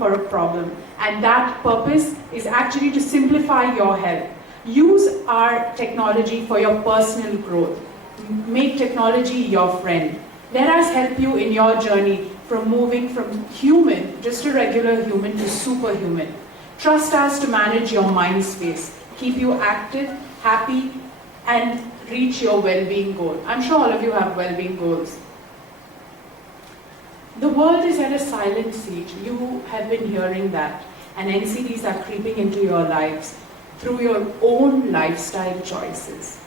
for a problem, and that purpose is actually to simplify your health. Use our technology for your personal growth. Make technology your friend. Let us help you in your journey from moving from human, just a regular human, to superhuman. Trust us to manage your mind space, keep you active, happy, and reach your well-being goal. I'm sure all of you have well-being goals. The world is at a silent siege. You have been hearing that. And NCDs are creeping into your lives through your own lifestyle choices.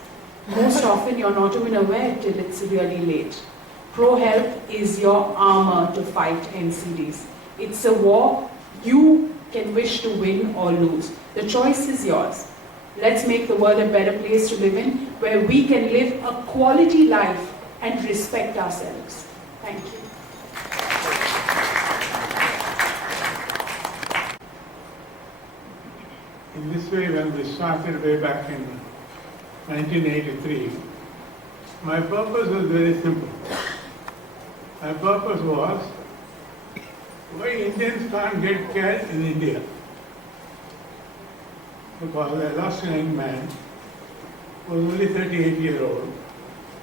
Most often you're not even aware till it's really late. ProHealth is your armor to fight NCDs. It's a war you can wish to win or lose. The choice is yours. Let's make the world a better place to live in, where we can live a quality life and respect ourselves. Thank you. In this way, when we started way back in 1983, my purpose was very simple. My purpose was, why Indians can't get care in India? Because I lost a young man who was only 38 years old,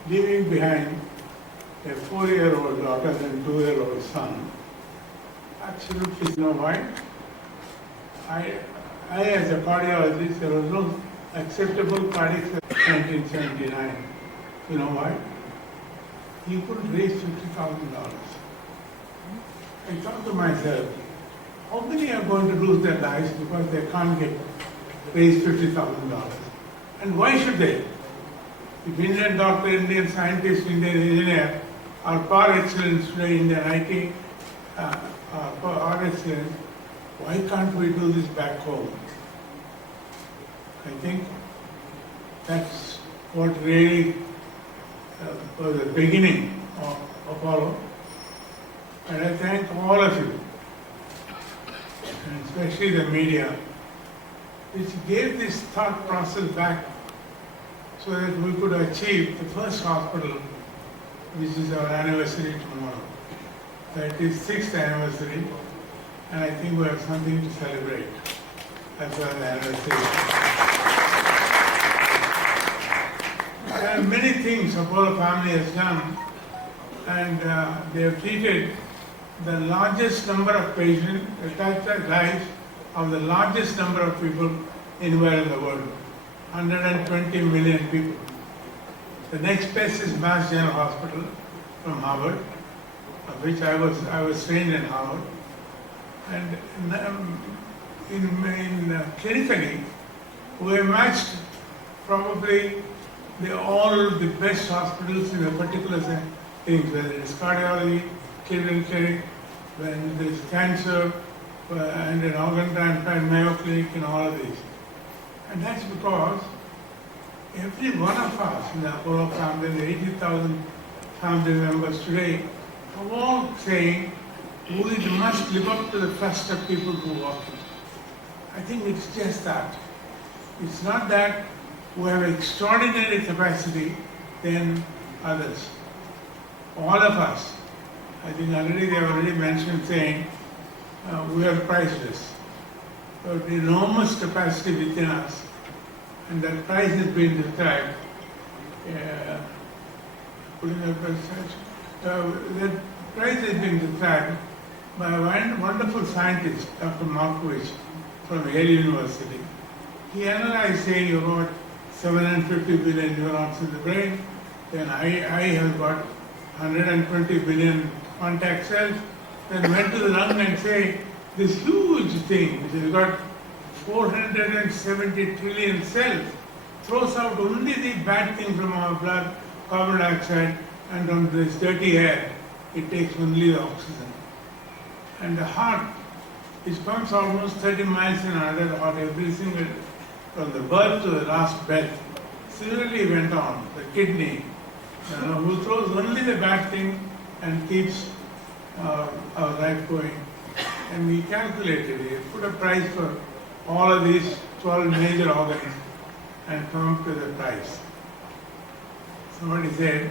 leaving behind a 4-year-old daughter and 2-year-old son. Absolutely, you know why? I as a cardiologist, there was no acceptable cardiac surgery in 1979. You know why? He couldn't raise $50,000. I thought to myself, how many are going to lose their lives because they can't raise $50,000? And why should they? If Indian doctor, Indian scientist, Indian engineer are par excellence today, Indian IT are par excellence, why can't we do this back home? I think that's what really was the beginning of Apollo. And I thank all of you, and especially the media, which gave this thought process back so that we could achieve the first hospital, which is our anniversary tomorrow. That is 6th anniversary, and I think we have something to celebrate as well as the anniversary. There are many things Apollo family has done, and they have treated the largest number of patients, touched the lives of the largest number of people anywhere in the world, 120 million people. The next best is Mass General Hospital from Harvard, of which I was trained in Harvard. And clinically, we have matched probably all the best hospitals in a particular things, whether it's cardiology, Cleveland Clinic, when there's cancer, and an organ transplant, Mayo Clinic, and all of these. And that's because every one of us in the Apollo family, the 80,000 family members today, are all saying, we must live up to the trust of people who walk in. I think it's just that. It's not that we have extraordinary capacity than others. All of us, I think they have already mentioned saying, we are priceless. But the enormous capacity within us, and that price has been described, that price has been described by a wonderful scientist, Dr. Markovich from Yale University. He analyzed, saying about 750 billion neurons in the brain, then I have got 120 billion contact cells, then went to the lung and say, this huge thing, which has got 470 trillion cells, throws out only the bad thing from our blood, carbon dioxide, and from this dirty air, it takes only the oxygen. And the heart, it pumps almost 30 miles an hour, the heart every single, from the birth to the last breath. Similarly went on, the kidney, who throws only the bad thing and keeps our life going. And we calculated it, put a price for all of these 12 major organs and come up to the price. Somebody said,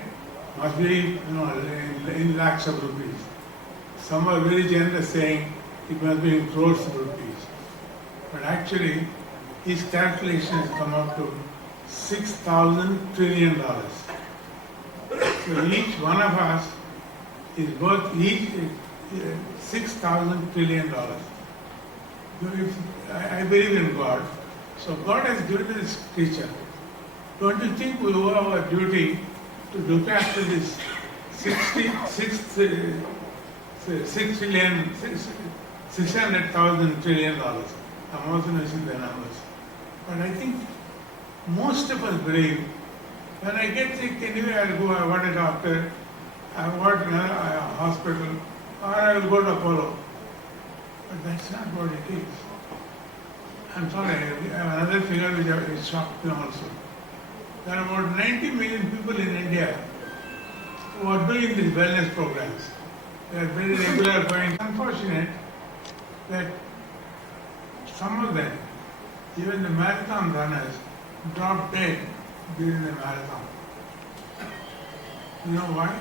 must be in lakhs of rupees. Some are very generous saying it must be in crores of rupees. But actually, his calculations come up to $6,000 trillion. So each one of us is worth each $6,000 trillion. I believe in God. So God has given this creature. Don't you think we owe our duty to look after this 600,000 trillion dollars? I'm also missing the numbers. But I think most of us believe when I get sick, anyway I'll go, I want a doctor, I want a hospital, or I will go to Apollo. But that's not what it is. I'm sorry, I have another figure which shocked me also. There are about 90 million people in India who are doing these wellness programs. They are very regular going. It's unfortunate that some of them, even the marathon runners, drop dead during the marathon. You know why?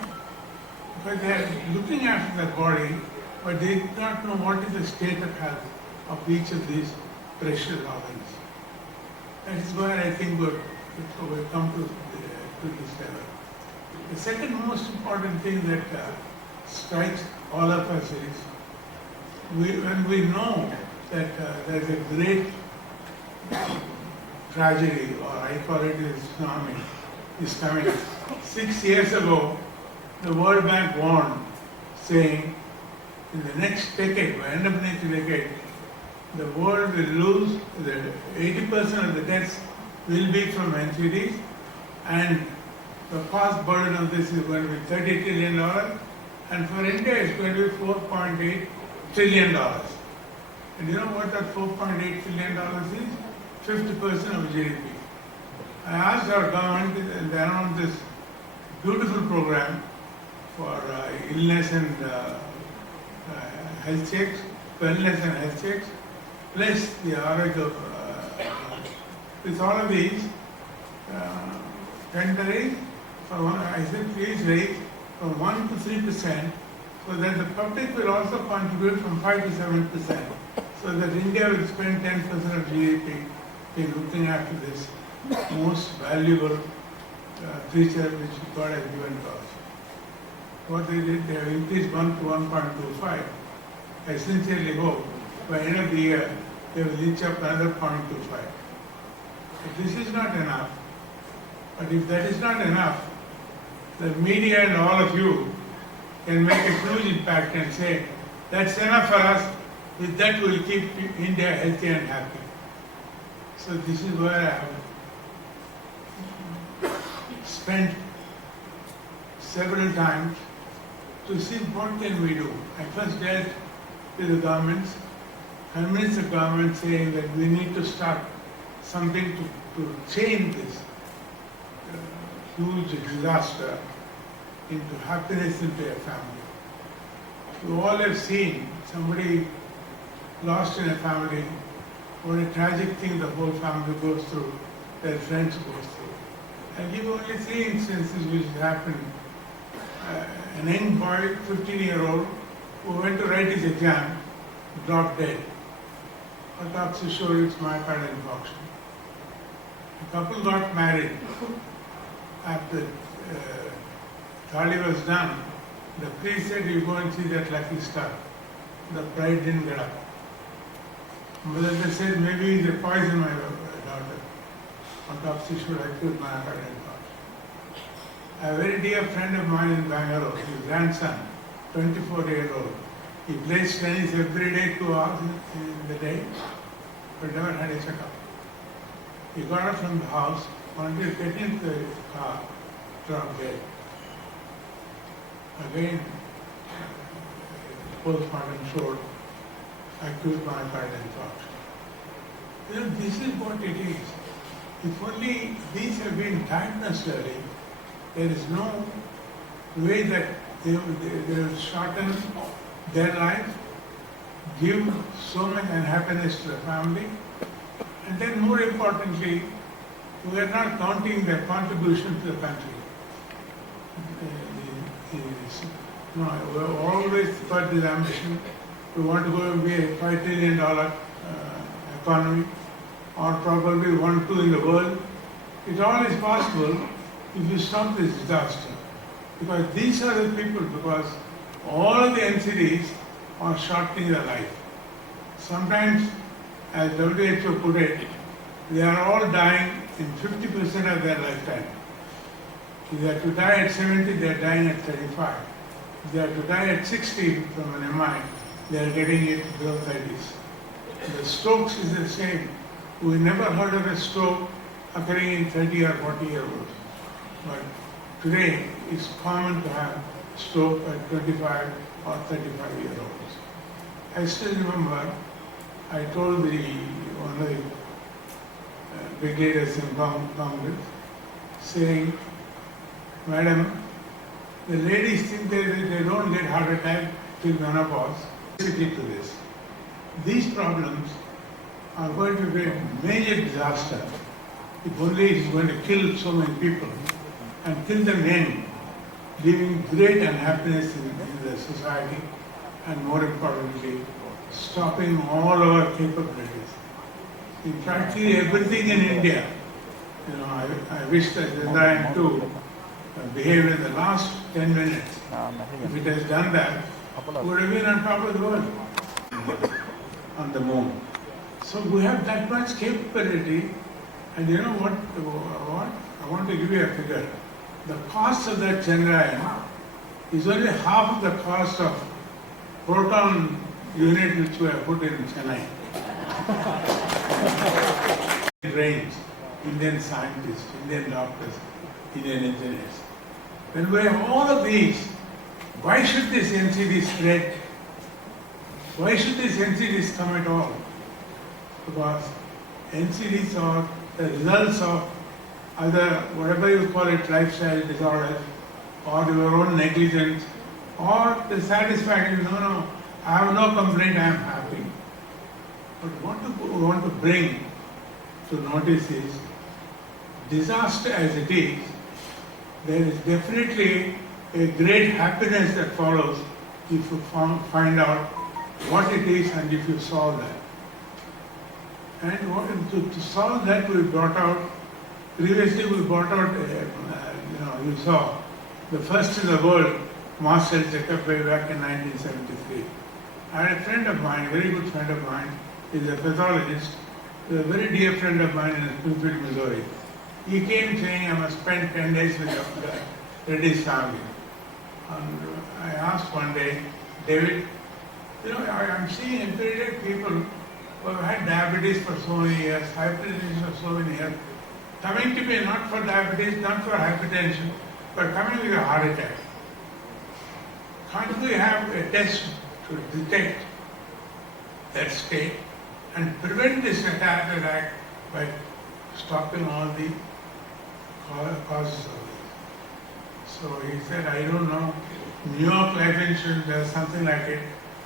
Because they are looking after their body, but they do not know what is the state of health of each of these precious organs. That is why I think we've come to this level. The second most important thing that strikes all of us is when we know that there's a great tragedy, or I call it a tsunami, is coming. 6 years ago, the World Bank warned, saying in the next decade, by the end of the next decade, the world will lose, 80% of the deaths will be from NCDs, and the cost burden of this is going to be $30 trillion, and for India it's going to be $4.8 trillion. And you know what that $4.8 trillion is? 50% of GDP. I asked our government, and they announced this beautiful program for illness and health checks, wellness and health checks, plus the Aragya. With all of these, tendering for one, I said please raise from 1 to 3%, so that the public will also contribute from 5 to 7%, so that India will spend 10% of GDP in looking after this most valuable creature which God has given to us. What they did, they have increased 1 to 1.25. I sincerely hope by end of the year they will reach up another 0.25. If this is not enough, but if that is not enough, the media and all of you can make a huge impact and say, that's enough for us, with that we will keep India healthy and happy. So this is where I have spent several times to see what can we do. I first dealt with the governments, convinced the government saying that we need to start something to change this huge disaster into happiness into a family. You all have seen somebody lost in a family, what a tragic thing the whole family goes through, their friends goes through. I'll give only 3 instances which happened. An young boy, 15-year-old, who went to write his exam, dropped dead. Autopsy showed it's myocardial infarction. The couple got married. After Thali was done, the priest said, you go and see that lucky star. The bride didn't get up. Mother said, maybe he's a poison, my daughter. Autopsy showed acute myocardial infarction. A very dear friend of mine in Bangalore, his grandson, 24-year-old, he plays tennis every day, 2 hours in the day, but never had a checkup. He got up from the house, wanted to get into the car, dropped dead. Again, postmortem showed acute myocardial infarction. You know, this is what it is. If only these have been diagnosed early, there is no way that they will shorten their life, give so much unhappiness to the family, and then more importantly, we are not counting their contribution to the country. We have always got this ambition, we want to go and be a $5 trillion economy, or probably 1, 2 in the world. It all is possible if you stop this disaster. Because these are the people, because all of the NCDs are shortening their life. Sometimes, as WHO put it, they are all dying in 50% of their lifetime. If they are to die at 70, they are dying at 35. If they are to die at 60 from an MI, they are getting it below 30s. The strokes is the same. We never heard of a stroke occurring in 30 or 40-year-olds. But today, it's common to have stroke at 25 or 35-year-olds. I still remember, I told one of the big leaders in Congress, saying, Madam, the ladies think they don't get heart attack till menopause. To this. These problems are going to be a major disaster if only it is going to kill so many people and kill them young, leaving great unhappiness in the society, and more importantly, stopping all our capabilities. In practically everything in India, I wish that Chandrayaan 2 behaved in the last 10 minutes. If it has done that, we would have been on top of the world, on the moon. So we have that much capability, and you know what? I want to give you a figure. The cost of that Chandrayaan is only half of the cost of proton unit which we have put in Chennai. Brains, Indian scientists, Indian doctors, Indian engineers. When we have all of these, why should this NCD spread? Why should these NCDs come at all? Because NCDs are the results of either whatever you call it, lifestyle disorders, or your own negligence, or the satisfaction, no, I have no complaint, I am happy. But what we want to bring to notice is, disaster as it is, there is definitely a great happiness that follows if you find out what it is and if you solve that. And to solve that, we brought out, previously we brought out, you saw, the first in the world mass cell checkup way back in 1973. I had a friend of mine, a very good friend of mine, he's a pathologist, a very dear friend of mine in Springfield, Missouri. He came saying, I must spend 10 days with Dr. Reddy's family. And I asked one day, David, I'm seeing every day people who have had diabetes for so many years, hypertension for so many years, coming to me not for diabetes, not for hypertension, but coming with a heart attack. Can't we have a test to detect that state and prevent this attack by stopping all the causes of this? So he said, I don't know, New York Life Insurance does something like it.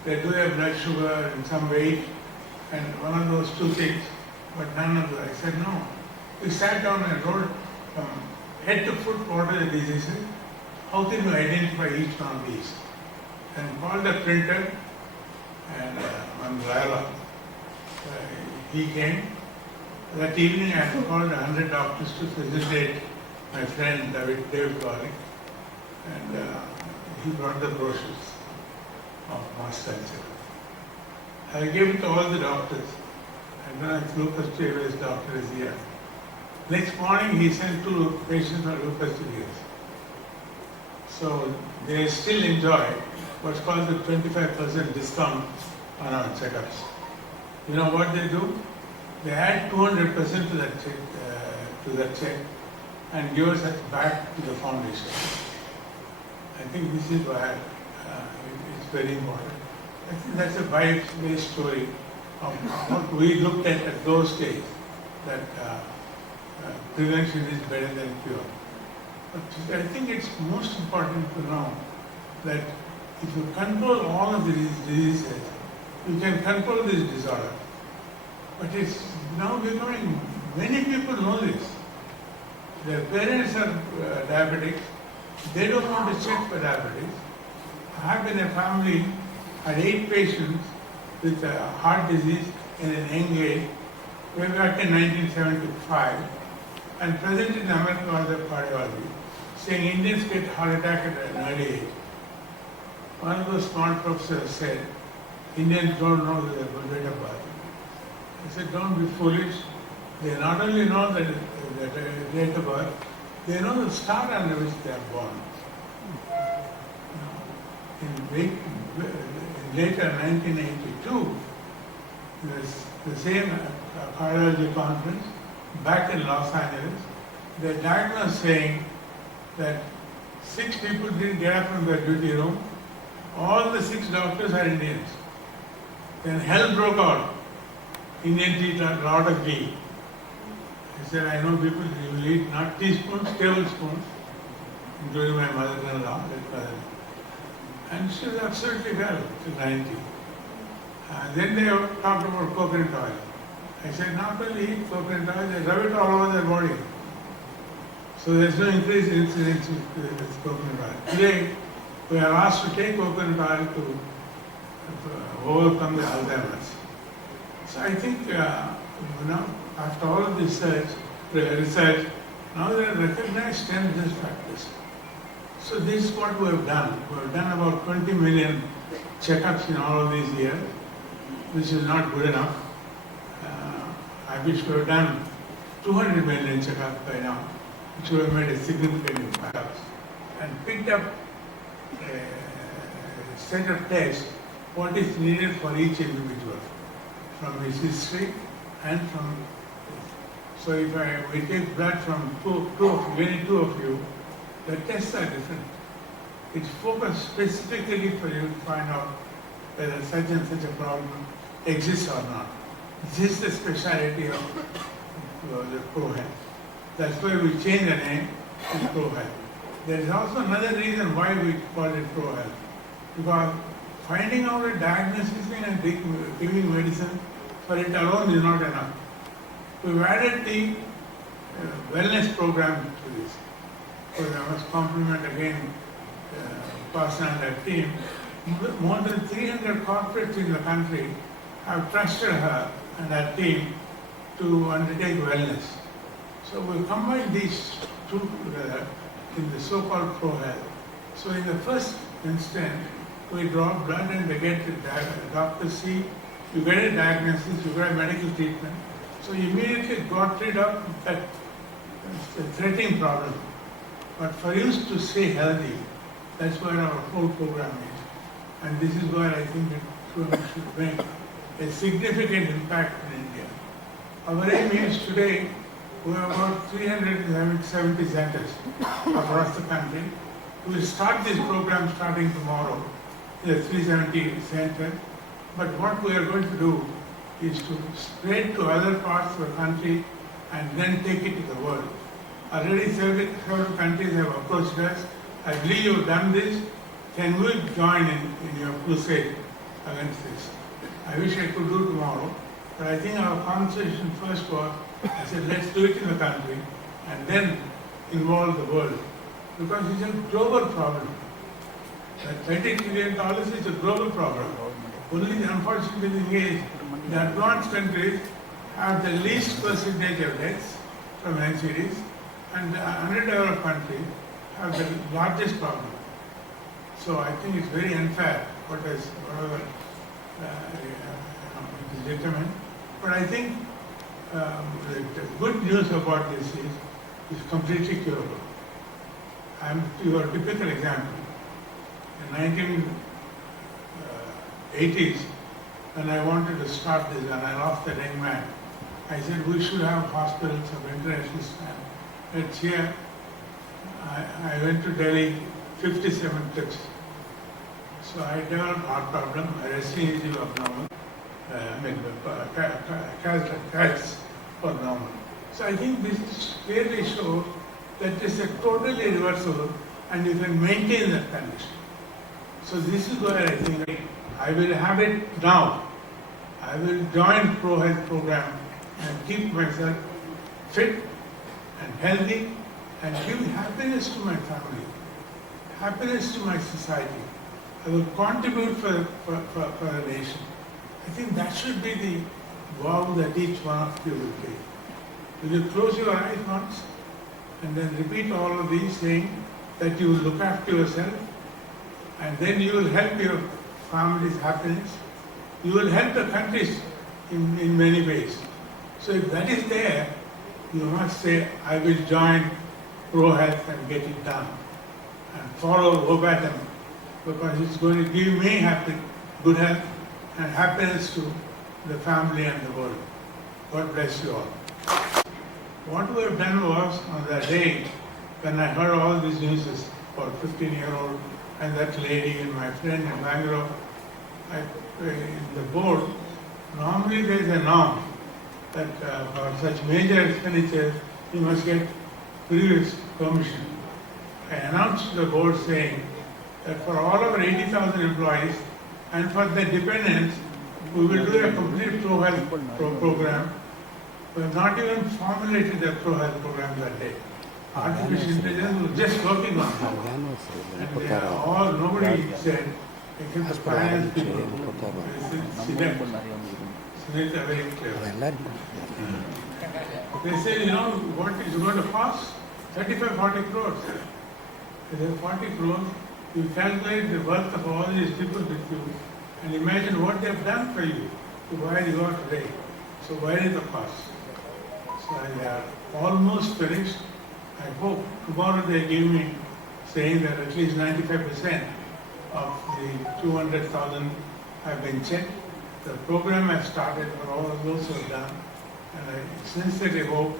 They do have blood sugar and some weight and one of those two things, but none of that. I said, no. We sat down and wrote from head to foot what are the diseases, how can you identify each one of these? And called the printer and one dialogue. He came. That evening I had called 100 doctors to facilitate my friend David Crowley, and he brought the brochures of mass culture. I gave it to all the doctors, and then Lucas Travis doctor is here. Next morning he sent 2 patients on Lucas Travis. So they still enjoy what's called the 25% discount on our checkups. You know what they do? They add 200% to that check, and give us back to the foundation. I think this is why it's very important. I think that's a wise story of what we looked at those days, that prevention is better than cure. But I think it's most important to know that if you control all of these diseases, you can control this disorder. But it's now becoming, many people know this. Their parents are diabetics, they don't want to check for diabetes. I have been a family, had 8 patients, with heart disease in an young age, way back in 1975, and presented in the American College of Cardiology, saying Indians get heart attack at an early age. One of those smart professors said, Indians don't know their date of birth. I said, don't be foolish. They not only know that date of birth, they know the star under which they are born. In later 1982, the same cardiology conference back in Los Angeles, they diagnosed saying that 6 people didn't get up from their duty room. All the 6 doctors are Indians. Then hell broke out. Indians eat a lot of ghee. I said, I know people who will eat not teaspoons, tablespoons, including my mother-in-law, and she was absolutely well till 90. Then they talked about coconut oil. I said, not only eat coconut oil, they rub it all over their body. So there's no increase in incidence with coconut oil. Today, we are asked to take coconut oil to overcome the Alzheimer's. So I think, after all of this research, now there are recognized 10 risk factors. So this is what we have done. We have done about 20 million checkups in all of these years, which is not good enough. I wish we have done 200 million checkups by now, which would have made a significant impact, and picked up a set of tests, what is needed for each individual, from his history and from. So if we take blood from any two of you, the tests are different. It's focused specifically for you to find out whether such and such a problem exists or not. This is the speciality of the ProHealth. That's why we changed the name to ProHealth. There is also another reason why we call it ProHealth. Because finding out a diagnosis and giving medicine for it alone is not enough. We've added the wellness program to this. So I must compliment again Pasna and her team. More than 300 corporates in the country have trusted her and her team to undertake wellness. So we combine these two together in the so-called ProHealth. So in the first instance, we draw blood and they get the doctor see, you get a diagnosis, you get a medical treatment. So you immediately got rid of that threatening problem. But for you to stay healthy, that's where our whole program is. And this is where I think it should make a significant impact in India. Our aim is today, we have about 370 centers across the country. We will start this program starting tomorrow, the 370 centers. But what we are going to do is to spread to other parts of the country and then take it to the world. Already several countries have approached us. I believe you have done this. Can we join in your crusade against this? I wish I could do tomorrow, but I think our conversation first was, I said, let's do it in the country and then involve the world. Because it's a global problem. That $30 trillion is a global problem. Only the unfortunate thing is the advanced countries have the least percentage of deaths from NCDs, and the underdeveloped countries have the largest problem. So I think it's very unfair whatever it is determined. But I think the good news about this is it's completely curable. I'm your typical example. In 1980s, when I wanted to start this and I lost that young man, I said we should have hospitals of international standard. It's here. I went to Delhi 57 trips. So I developed heart problem, resting is abnormal, calcs were normal. So I think this clearly shows that it is a totally reversible and you can maintain that condition. So this is where I think I will have it now. I will join ProHealth program and keep myself fit and healthy and give happiness to my family, happiness to my society. I will contribute for the nation. I think that should be the vow that each one of you will take. Will you close your eyes once and then repeat all of these, saying that you will look after yourself, and then you will help your family's happiness. You will help the countries in many ways. So if that is there, you must say, I will join pro-health and get it done. And follow verbatim, because it's going to give me good health and happiness to the family and the world. God bless you all. What we have done was, on that day, when I heard all these news for 15-year-old and that lady and my friend in Bangalore, in the board, normally there is a norm that for such major expenditures, you must get previous permission. I announced to the board saying that for all our 80,000 employees and for their dependents, we will do a complete pro-health program. We have not even formulated the pro-health program that day. Artificial intelligence was just working on it. And nobody said, except the finance people, Sunita very clear. They said, you know, what is going to cost? 35, 40 crores. There are 40 crores. You calculate the worth of all these people with you and imagine what they have done for you to where you are today. So where is the cost? So I are almost finished. I hope tomorrow they give me saying that at least 95% of the 200,000 have been checked. The program has started for all of those who have done, and I sincerely hope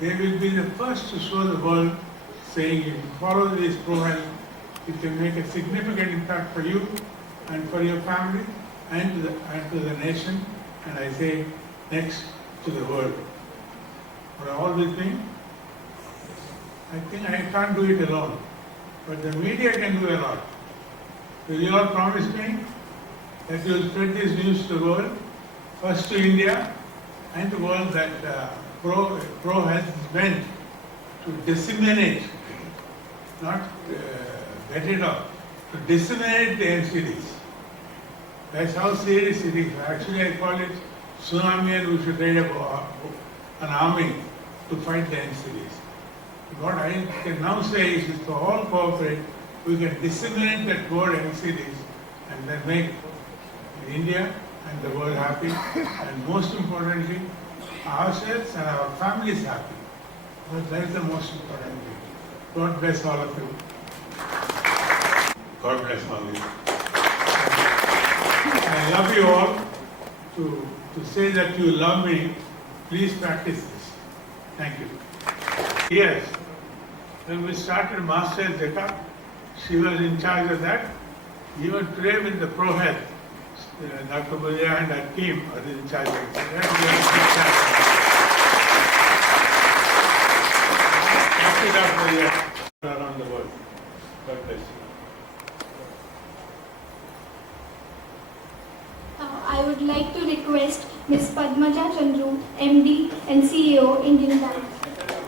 they will be the first to show the world, saying if you follow this pro-health, it can make a significant impact for you and for your family and to the nation, and I say next to the world. Are all with me? I think I can't do it alone, but the media can do a lot. Will you all promise me that you will spread this news to the world, first to India and the world, that pro-health is meant to disseminate, not get rid of, to disseminate the NCDs. That's how serious it is. Actually, I call it tsunami, and we should raise an army to fight the NCDs. What I can now say is, if we all cooperate, we can disseminate that word NCDs and then make India and the world happy, and most importantly, ourselves and our families happy. Because that is the most important thing. God bless all of you. God bless all of you. I love you all. To say that you love me, please practice this. Thank you. Yes, when we started Master Zekat, she was in charge of that. Even today with the pro-health, Dr. Bulia and her team are in charge of it. Thank you, Dr. Bulia, around the world. God bless you. I would like to request Ms. Padmaja Chandru, MD and CEO, Indian Bank.